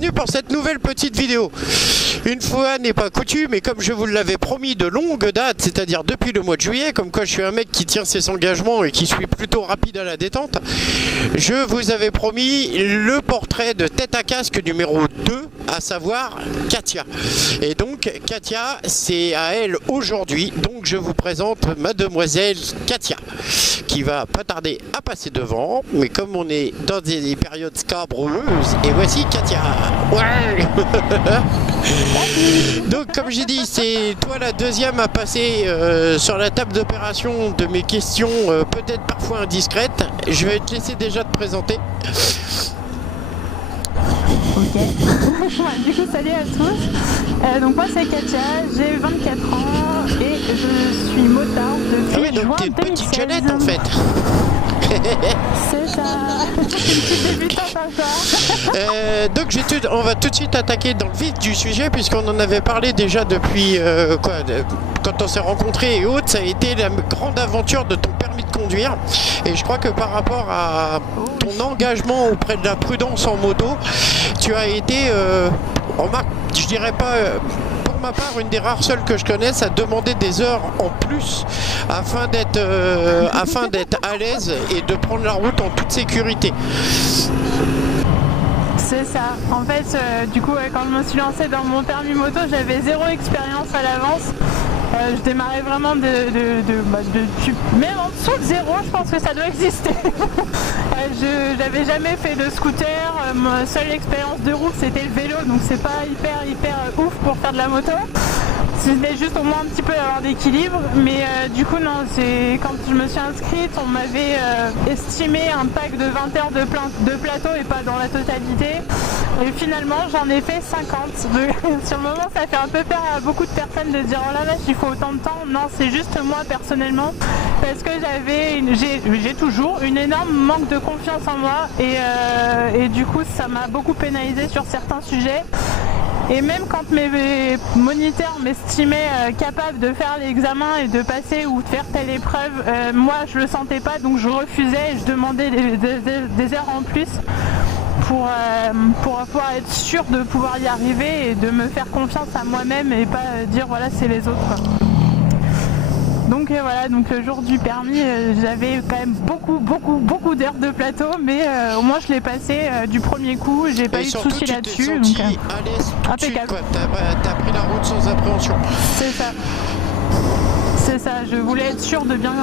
bienvenue pour cette nouvelle petite vidéo. Une fois n'est pas coutume, et comme je vous l'avais promis de longue date, c'est-à-dire depuis le mois de juillet, comme quoi je suis un mec qui tient ses engagements et qui suis plutôt rapide à la détente, je vous avais promis le portrait de tête à casque numéro 2, à savoir Katia. Et donc Katia, c'est à elle aujourd'hui, donc je vous présente mademoiselle Katia, qui va pas tarder à passer devant, mais comme on est dans des périodes scabreuses, et voici Katia. Ouais. Donc comme j'ai dit, c'est toi la deuxième à passer sur la table d'opération de mes questions peut-être parfois indiscrètes. Je vais te laisser déjà te présenter. Ok. Du coup, salut à tous. Donc moi c'est Katia, j'ai 24 ans et je suis motard depuis donc juin t'es une 2016. petite canette en fait. C'est ça. Je suis une petite débutante encore. Donc on va tout de suite attaquer dans le vif du sujet, puisqu'on en avait parlé déjà depuis quand on s'est rencontrés et autres. Ça a été la grande aventure de ton permis de conduire, et je crois que par rapport à ton engagement auprès de la prudence en moto, tu as été je dirais pas pour ma part une des rares seules que je connaisse à demander des heures en plus afin d'être à l'aise et de prendre la route en toute sécurité. C'est ça. En fait, du coup, quand je me suis lancée dans mon permis moto, j'avais zéro expérience à l'avance. Je démarrais vraiment même en dessous de zéro, je pense que ça doit exister. Je n'avais jamais fait de scooter. Ma seule expérience de route, c'était le vélo, donc c'est pas hyper ouf pour faire de la moto. C'était juste au moins un petit peu avoir d'équilibre, mais du coup non, c'est quand je me suis inscrite, on m'avait estimé un pack de 20 heures de plateau et pas dans la totalité. Et finalement j'en ai fait 50. Sur le moment ça fait un peu peur à beaucoup de personnes de dire oh la vache il faut autant de temps. Non, c'est juste moi personnellement, parce que j'ai toujours une énorme manque de confiance en moi et du coup ça m'a beaucoup pénalisé sur certains sujets. Et même quand mes moniteurs m'estimaient capable de faire l'examen et de passer ou de faire telle épreuve, moi je le sentais pas, donc je refusais et je demandais des heures en plus pour pouvoir être sûr de pouvoir y arriver et de me faire confiance à moi-même et pas dire voilà c'est les autres, quoi. Donc voilà, donc le jour du permis, j'avais quand même beaucoup d'heures de plateau, mais au moins je l'ai passé du premier coup, j'ai pas eu de soucis là-dessus. Donc à l'aise tout de suite, quoi. T'as pris la route sans appréhension. C'est ça. C'est ça, je voulais être sûre de bien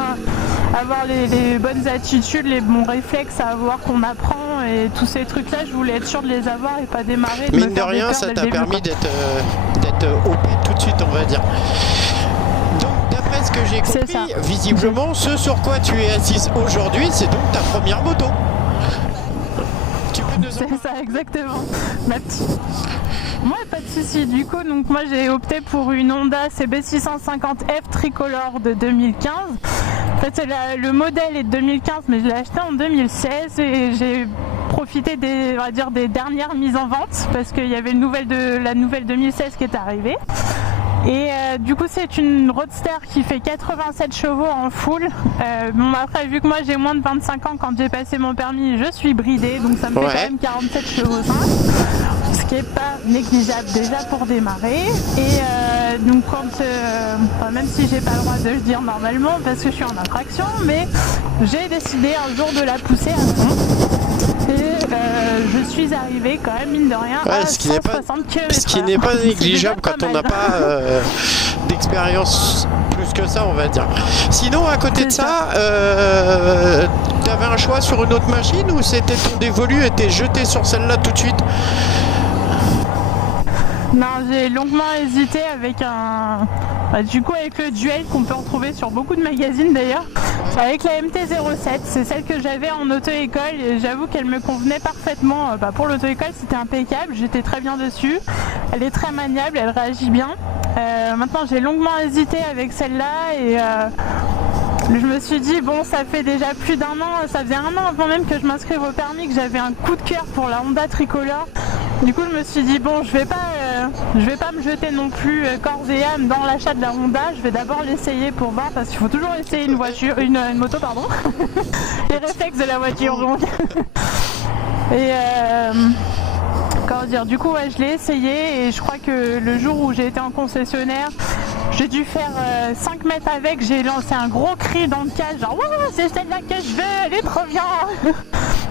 avoir les bonnes attitudes, les bons réflexes à avoir qu'on apprend et tous ces trucs-là, je voulais être sûre de les avoir et pas démarrer. Mine de rien, ça t'a permis d'être OP tout de suite, on va dire. D'après ce que j'ai compris, visiblement, ce sur quoi tu es assise aujourd'hui, c'est donc ta première moto. Tu peux nous en parler ? C'est ça, exactement. Ma petite. Moi, pas de souci. Du coup, donc moi j'ai opté pour une Honda CB650F tricolore de 2015. En fait, le modèle est de 2015, mais je l'ai acheté en 2016 et j'ai profité des dernières mises en vente parce qu'il y avait la nouvelle 2016 qui est arrivée. Et du coup c'est une Roadster qui fait 87 chevaux en full. Bon après vu que moi j'ai moins de 25 ans quand j'ai passé mon permis, je suis bridée, donc ça me fait quand même 47 chevaux 5, ce qui est pas négligeable déjà pour démarrer. Et donc même si j'ai pas le droit de le dire normalement parce que je suis en infraction, mais j'ai décidé un jour de la pousser à fond. Et je suis arrivée quand même mine de rien à 160 km/h. Ce qui n'est pas négligeable quand on n'a pas d'expérience plus que ça, on va dire. Sinon à côté de ça, tu avais un choix sur une autre machine ou c'était ton dévolu et t'es jeté sur celle-là tout de suite? Non, j'ai longuement hésité avec avec le Duel qu'on peut retrouver sur beaucoup de magazines d'ailleurs, avec la MT-07, c'est celle que j'avais en auto-école et j'avoue qu'elle me convenait parfaitement. Pour l'auto-école c'était impeccable, j'étais très bien dessus, elle est très maniable, elle réagit bien. Maintenant j'ai longuement hésité avec celle-là et je me suis dit bon ça fait déjà plus d'un an, ça faisait un an avant même que je m'inscrive au permis que j'avais un coup de cœur pour la Honda tricolore. Du coup je me suis dit bon je vais pas me jeter non plus corps et âme dans l'achat de la Honda, je vais d'abord l'essayer pour voir parce qu'il faut toujours essayer une moto pardon. Les réflexes de la voiture donc. comment dire, du coup ouais, je l'ai essayé et je crois que le jour où j'ai été en concessionnaire, j'ai dû faire 5 mètres avec, j'ai lancé un gros cri dans le casque, genre ouais, c'est celle-là que je veux, elle est trop bien.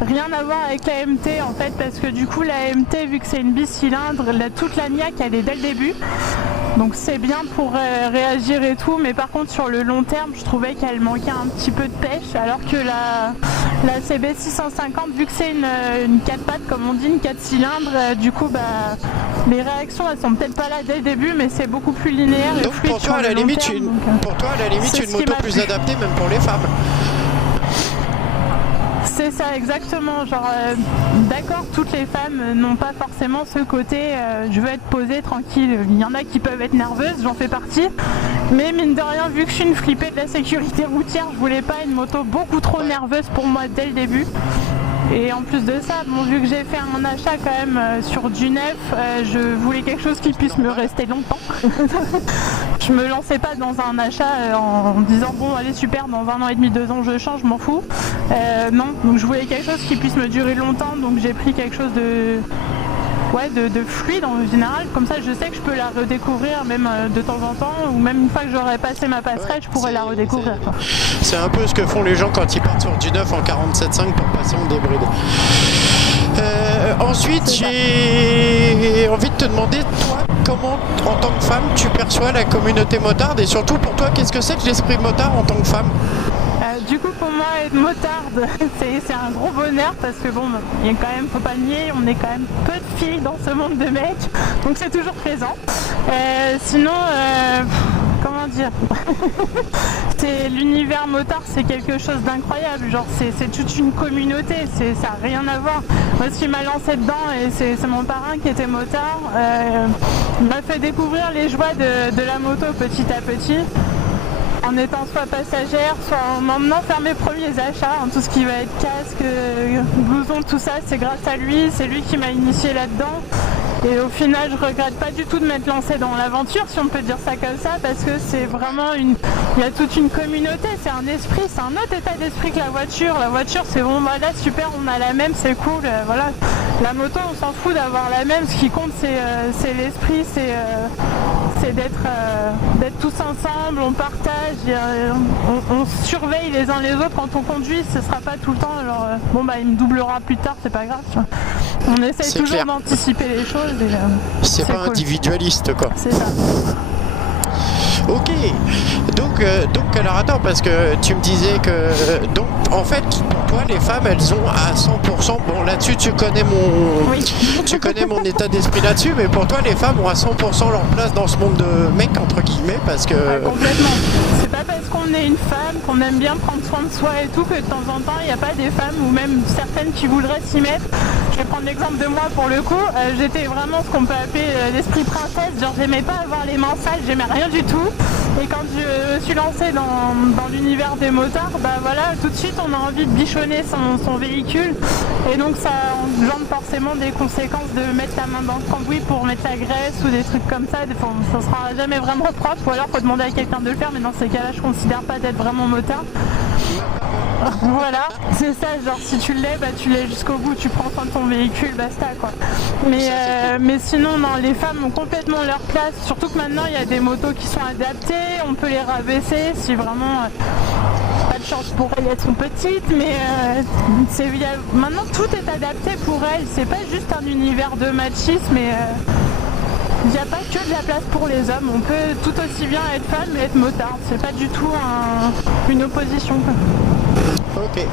Rien à voir avec la MT en fait, parce que du coup la MT, vu que c'est une bicylindre, toute la niaque elle est dès le début. Donc c'est bien pour réagir et tout, mais par contre sur le long terme, je trouvais qu'elle manquait un petit peu de pêche, alors que la CB 650, vu que c'est une 4 pattes comme on dit, une 4 cylindres, du coup bah les réactions elles sont peut-être pas là dès le début, mais c'est beaucoup plus linéaire et Donc fluide pour toi, à la limite, une moto plus adaptée même pour les femmes. C'est ça exactement, genre d'accord, toutes les femmes n'ont pas forcément ce côté je veux être posée tranquille, il y en a qui peuvent être nerveuses, j'en fais partie, mais mine de rien, vu que je suis une flippée de la sécurité routière, je voulais pas une moto beaucoup trop nerveuse pour moi dès le début. Et en plus de ça, bon, vu que j'ai fait un achat quand même sur du neuf, je voulais quelque chose qui puisse me rester longtemps. Je me lançais pas dans un achat en disant bon allez super, dans 1 an et demi, 2 ans je change, je m'en fous. Non, donc je voulais quelque chose qui puisse me durer longtemps, donc j'ai pris quelque chose de fluide en général, comme ça je sais que je peux la redécouvrir même de temps en temps, ou même une fois que j'aurai passé ma passerelle, je pourrais la redécouvrir. C'est un peu ce que font les gens quand ils partent sur du neuf en 47.5 pour passer en débride. Ensuite, j'ai envie de te demander, toi, comment en tant que femme tu perçois la communauté motarde, et surtout pour toi, qu'est-ce que c'est que l'esprit motard en tant que femme? Du coup pour moi être motarde c'est un gros bonheur, parce que bon, il y a quand même, faut pas le nier, on est quand même peu de filles dans ce monde de mecs, donc c'est toujours présent. Sinon comment dire c'est l'univers motard, c'est quelque chose d'incroyable, genre c'est toute une communauté, ça n'a rien à voir. Moi ce qui m'a lancé dedans, et c'est mon parrain qui était motard, m'a fait découvrir les joies de la moto petit à petit, en étant soit passagère, soit en m'emmenant faire mes premiers achats, tout ce qui va être casque, blouson, tout ça, c'est grâce à lui, c'est lui qui m'a initié là-dedans. Et au final, je regrette pas du tout de m'être lancée dans l'aventure, si on peut dire ça comme ça, parce que c'est vraiment il y a toute une communauté, c'est un esprit, c'est un autre état d'esprit que la voiture. La voiture, c'est bon, voilà, super, on a la même, c'est cool, voilà. La moto, on s'en fout d'avoir la même, ce qui compte, c'est l'esprit, c'est d'être tous ensemble, on partage, on surveille les uns les autres quand on conduit, ce sera pas tout le temps, alors bon bah il me doublera plus tard, c'est pas grave, tu vois. On essaye toujours d'anticiper les choses. C'est pas cool. Individualiste quoi. C'est ça. Ok, donc alors attends, parce que tu me disais que donc en fait pour toi les femmes elles ont à 100%, bon là-dessus tu connais mon état d'esprit là-dessus, mais pour toi les femmes ont à 100% leur place dans ce monde de mecs entre guillemets, parce que complètement. C'est pas parce qu'on est une femme qu'on aime bien prendre soin de soi et tout que de temps en temps il n'y a pas des femmes, ou même certaines qui voudraient s'y mettre. Je vais prendre l'exemple de moi pour le coup, j'étais vraiment ce qu'on peut appeler l'esprit princesse, genre j'aimais pas avoir les mains sales, j'aimais rien du tout. Et quand je me suis lancée dans l'univers des motards, bah voilà, tout de suite on a envie de bichonner son véhicule, et donc ça engendre forcément des conséquences de mettre ta main dans le cambouis pour mettre la graisse ou des trucs comme ça. Ça sera jamais vraiment propre, ou alors faut demander à quelqu'un de le faire, mais dans ces cas-là je considère pas d'être vraiment motard. Voilà, c'est ça, genre si tu l'es, bah tu l'es jusqu'au bout, tu prends soin de ton véhicule, basta quoi. Mais sinon non, les femmes ont complètement leur place, surtout que maintenant il y a des motos qui sont adaptées, on peut les rabaisser si vraiment pas de chance pour elles, elles sont petites, mais maintenant tout est adapté pour elles, c'est pas juste un univers de machisme, mais il n'y a pas que de la place pour les hommes, on peut tout aussi bien être femme et être motard, c'est pas du tout une opposition quoi. Ok.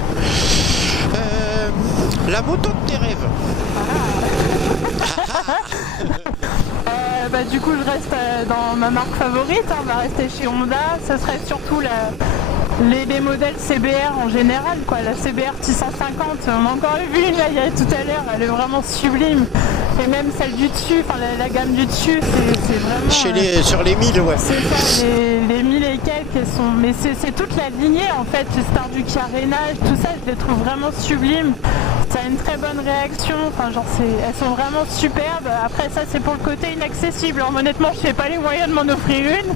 La moto de tes rêves. Bah, du coup je reste dans ma marque favorite, on va rester chez Honda, ce serait surtout les modèles CBR en général, quoi. La CBR 650, on a encore vu une là il y a tout à l'heure, elle est vraiment sublime. Et même celle du dessus, enfin la gamme du dessus, c'est vraiment... sur les 1000, ouais. C'est ça, les 1000 et quelques, elles sont... Mais c'est toute la lignée en fait, l'histoire du carénage, tout ça, je les trouve vraiment sublimes. Ça a une très bonne réaction, enfin genre elles sont vraiment superbes. Après ça c'est pour le côté inaccessible, alors, honnêtement je n'ai pas les moyens de m'en offrir une.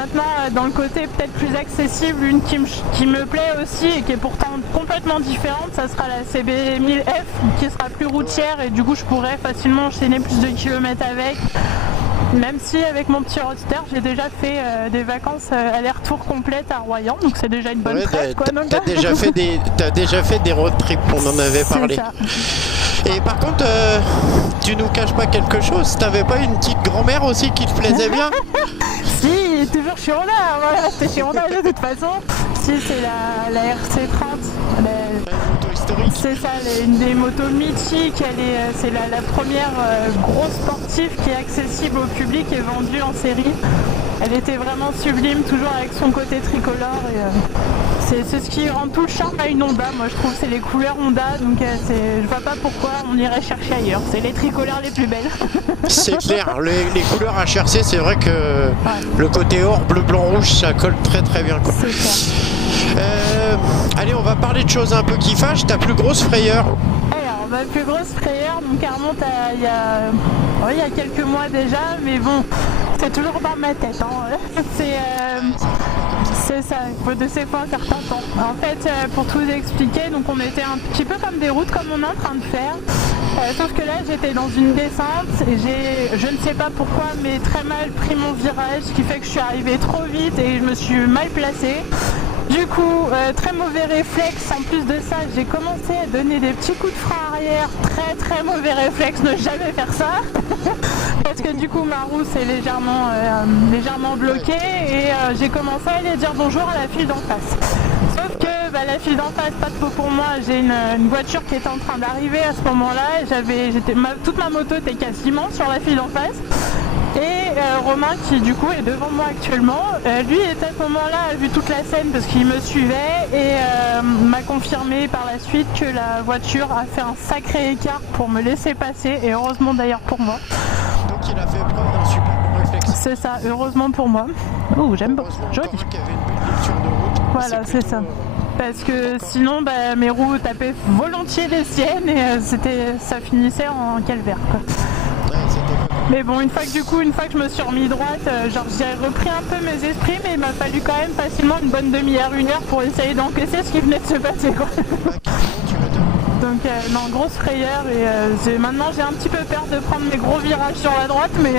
maintenant, dans le côté peut-être plus accessible, une qui me plaît aussi et qui est pourtant complètement différente, ça sera la CB1000F qui sera plus routière et du coup je pourrais facilement enchaîner plus de kilomètres avec. Même si avec mon petit roadster j'ai déjà fait des vacances aller-retour complètes à Royan, donc c'est déjà une bonne traite. T'as déjà fait des road trips, on en avait parlé. Ça. Et par contre, tu nous caches pas quelque chose, t'avais pas une petite grand-mère aussi qui te plaisait bien? Si, toujours chez Honda, voilà, c'était chez Honda de toute façon. Si, c'est la RC30. Moto historique. C'est ça, une des motos mythiques. C'est la première grosse sportive qui est accessible au public et vendue en série. Elle était vraiment sublime, toujours avec son côté tricolore. C'est ce qui rend tout le charme à une Honda. Moi, je trouve c'est les couleurs Honda, donc je vois pas pourquoi on irait chercher ailleurs. C'est les tricolores les plus belles. C'est clair, les couleurs HRC, c'est vrai que le côté or, bleu, blanc, rouge, ça colle très très bien, quoi. C'est ça. Allez, on va parler de choses un peu qui fâchent. Ta plus grosse frayeur? Alors, ma plus grosse frayeur, donc elle remonte à il y a quelques mois déjà, mais bon, c'est toujours dans ma tête. Hein. C'est ça, il faut de ces fois un certain temps. En fait, pour tout vous expliquer, donc on était un petit peu comme des routes comme on est en train de faire. Sauf que là j'étais dans une descente et je ne sais pas pourquoi mais très mal pris mon virage, ce qui fait que je suis arrivée trop vite et je me suis mal placée. Du coup, très mauvais réflexe. En plus de ça, j'ai commencé à donner des petits coups de frein arrière. Très très mauvais réflexe, ne jamais faire ça. Parce que du coup, ma roue s'est légèrement bloquée et j'ai commencé à aller dire bonjour à la file d'en face. Sauf que la file d'en face, pas de peau pour moi, j'ai une voiture qui était en train d'arriver à ce moment-là. Toute ma moto était quasiment sur la file d'en face. Et Romain, qui du coup est devant moi actuellement, lui était à ce moment-là, a vu toute la scène parce qu'il me suivait et m'a confirmé par la suite que la voiture a fait un sacré écart pour me laisser passer et heureusement d'ailleurs pour moi. Donc il a fait preuve d'un super bon réflexe. C'est ça, heureusement pour moi. Oh, j'aime beaucoup, joli. Qu'il y avait une belle lecture de route. Voilà, c'est ça. Parce que sinon, mes roues tapaient volontiers les siennes et ça finissait en calvaire, quoi. Mais bon, une fois que je me suis remis droite, j'ai repris un peu mes esprits, mais il m'a fallu quand même facilement une bonne demi-heure, 1 heure pour essayer d'encaisser ce qui venait de se passer, quoi. Donc non, grosse frayeur et maintenant j'ai un petit peu peur de prendre mes gros virages sur la droite, mais...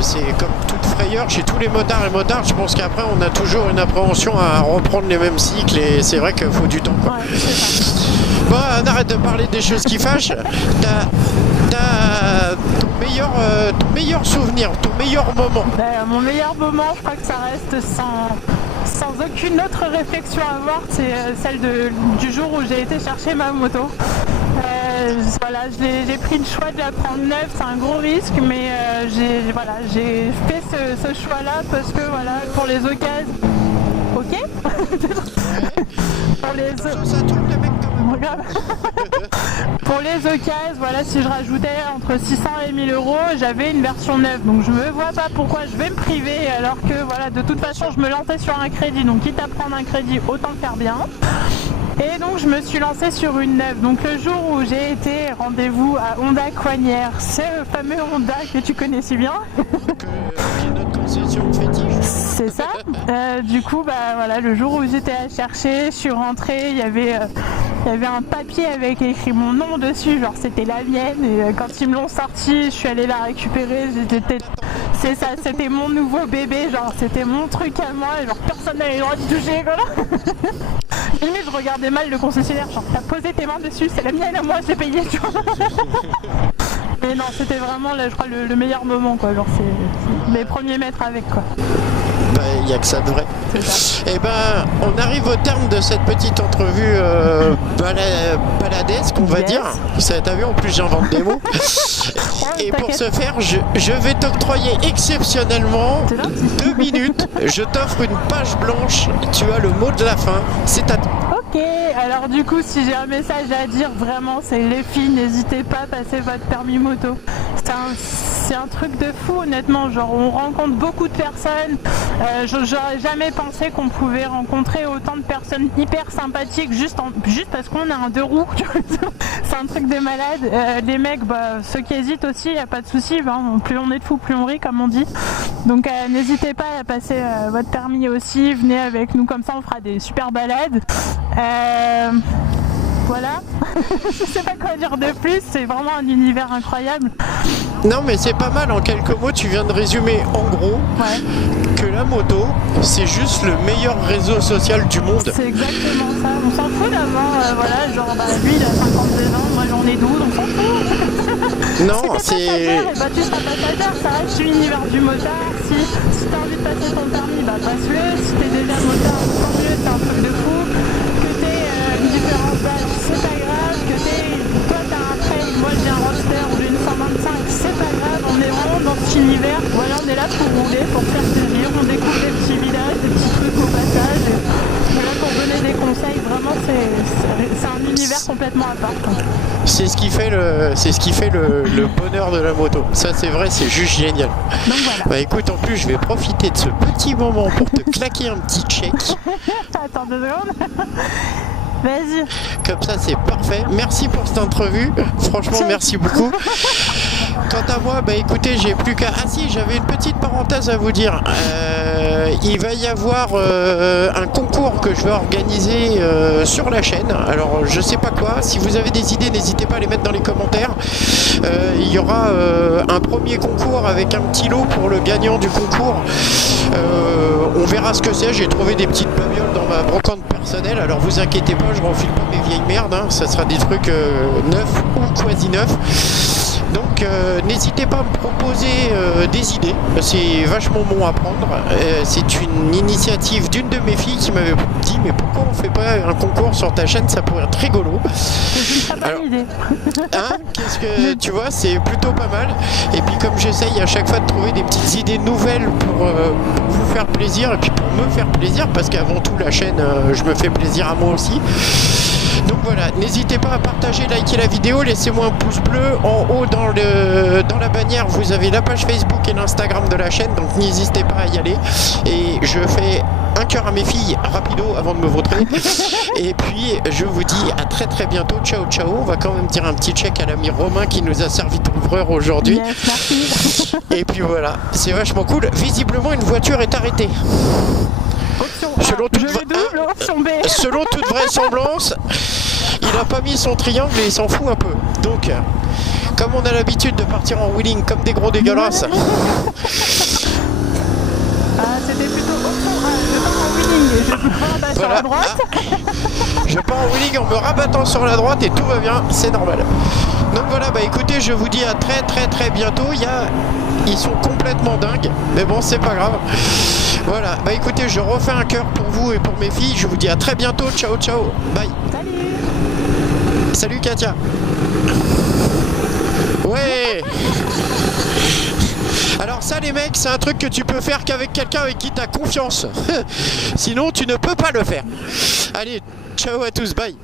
C'est comme toute frayeur chez tous les motards et motards, je pense qu'après on a toujours une appréhension à reprendre les mêmes cycles et c'est vrai qu'il faut du temps, quoi. Ouais, c'est ça. Bon, on arrête de parler des choses qui fâchent. T'as ton meilleur souvenir, ton meilleur moment. Mon meilleur moment, je crois que ça reste sans aucune autre réflexion à avoir, c'est celle du jour où j'ai été chercher ma moto. Voilà, j'ai pris le choix de la prendre neuve, c'est un gros risque, mais j'ai fait ce choix-là parce que voilà, pour les occasions. Ok. Pour les ça tourne les mecs quand même. Pour les occasions, voilà, si je rajoutais entre 600 et 1000 euros, j'avais une version neuve. Donc je me vois pas pourquoi je vais me priver alors que voilà, de toute façon je me lançais sur un crédit. Donc quitte à prendre un crédit, autant le faire bien. Et donc je me suis lancée sur une neuve. Donc le jour où j'ai été rendez-vous à Honda Coignères, c'est le fameux Honda que tu connais si bien. Qui est notre concession fétiche. C'est ça. Du coup, voilà, le jour où j'étais à chercher, je suis rentrée, il y avait un papier avec écrit mon nom dessus, genre c'était la mienne. Et quand ils me l'ont sorti, je suis allée la récupérer. C'est ça, c'était mon nouveau bébé, genre c'était mon truc à moi, et genre personne n'avait le droit d'y toucher, quoi. Limite, je regardais mal le concessionnaire, genre t'as posé tes mains dessus, c'est la mienne à moi, j'ai payé, tu vois. Mais non, c'était vraiment, je crois, le meilleur moment, quoi. Genre, c'est mes premiers mètres avec, quoi. Il n'y a que ça de vrai. Et on arrive au terme de cette petite entrevue baladesque, on va dire. T'as vu, en plus j'invente des mots. Et pour ce faire, je vais t'octroyer exceptionnellement 2 minutes. Je t'offre une page blanche. Tu as le mot de la fin. C'est à toi. Ok, alors du coup, si j'ai un message à dire, vraiment, c'est les filles, n'hésitez pas à passer votre permis moto. c'est un truc de fou honnêtement, genre on rencontre beaucoup de personnes, j'aurais jamais pensé qu'on pouvait rencontrer autant de personnes hyper sympathiques juste parce qu'on a un deux roues, c'est un truc de malade. Les mecs, ceux qui hésitent aussi, il n'y a pas de souci, plus on est de fous, plus on rit comme on dit, donc n'hésitez pas à passer votre permis aussi, venez avec nous comme ça on fera des super balades. Voilà, je sais pas quoi dire de plus, c'est vraiment un univers incroyable. Non mais c'est pas mal, en quelques mots tu viens de résumer en gros que la moto c'est juste le meilleur réseau social du monde. C'est exactement ça, on s'en fout d'avoir, lui il a 52 ans, moi j'en ai 12, on s'en fout. Non, si t'es passagère, tu seras passagère, ça reste l'univers du motard, si t'as envie de passer ton permis, passe-le, si t'es déjà motard, tant mieux, c'est un truc de fou. Une différence d'âge, c'est pas grave, toi t'as un trail, moi j'ai un roadster ou j'ai une 125, c'est pas grave, on est vraiment dans cet univers, voilà, on est là pour rouler, pour faire plaisir, on découvre des petits villages, des petits trucs au passage, et on est là pour donner des conseils, vraiment c'est un univers complètement à part. C'est ce qui fait le bonheur de la moto, ça c'est vrai, c'est juste génial. Donc voilà. Écoute, en plus je vais profiter de ce petit moment pour te claquer un petit check. Attends 2 secondes. Vas-y. Comme ça c'est parfait. Merci pour cette entrevue. Franchement merci beaucoup. Quant à moi, écoutez, j'ai plus qu'à... Ah si, j'avais une petite parenthèse à vous dire. Il va y avoir un concours que je vais organiser sur la chaîne. Alors je sais pas quoi. Si vous avez des idées, n'hésitez pas à les mettre dans les commentaires. Il y aura un premier concours avec un petit lot pour le gagnant du concours. On verra ce que c'est. J'ai trouvé des petites babioles dans ma brocante personnelle. Alors vous inquiétez pas, je renfile pas mes vieilles merdes. Ça sera des trucs neufs ou quasi neufs. Donc n'hésitez pas à me proposer des idées, c'est vachement bon à prendre. C'est une initiative d'une de mes filles qui m'avait dit mais pourquoi on fait pas un concours sur ta chaîne, ça pourrait être rigolo. C'est une très bonne idée. Qu'est-ce que tu vois, c'est plutôt pas mal. Et puis comme j'essaye à chaque fois de trouver des petites idées nouvelles pour vous faire plaisir et puis pour me faire plaisir, parce qu'avant tout la chaîne je me fais plaisir à moi aussi. Donc voilà, n'hésitez pas à partager, liker la vidéo, laissez-moi un pouce bleu. En haut dans la bannière, vous avez la page Facebook et l'Instagram de la chaîne, donc n'hésitez pas à y aller. Et je fais un cœur à mes filles rapido avant de me vautrer. Et puis je vous dis à très très bientôt, ciao ciao. On va quand même dire un petit check à l'ami Romain qui nous a servi d'ouvreur aujourd'hui. Yes, merci. Et puis voilà, c'est vachement cool. Visiblement une voiture est arrêtée. Selon toute vraisemblance, il n'a pas mis son triangle et il s'en fout un peu. Donc, comme on a l'habitude de partir en wheeling comme des gros dégueulasses. C'était plutôt option A, je pars en wheeling et je me rabats sur la droite. Je pars en wheeling en me rabattant sur la droite et tout va bien, c'est normal. Donc voilà, écoutez, je vous dis à très très très bientôt. Ils sont complètement dingues, mais bon, c'est pas grave. Voilà, écoutez, je refais un cœur pour vous et pour mes filles. Je vous dis à très bientôt. Ciao, ciao. Bye. Salut. Salut Katia. Ouais. Alors ça les mecs, c'est un truc que tu peux faire qu'avec quelqu'un avec qui tu as confiance. Sinon, tu ne peux pas le faire. Allez, ciao à tous. Bye.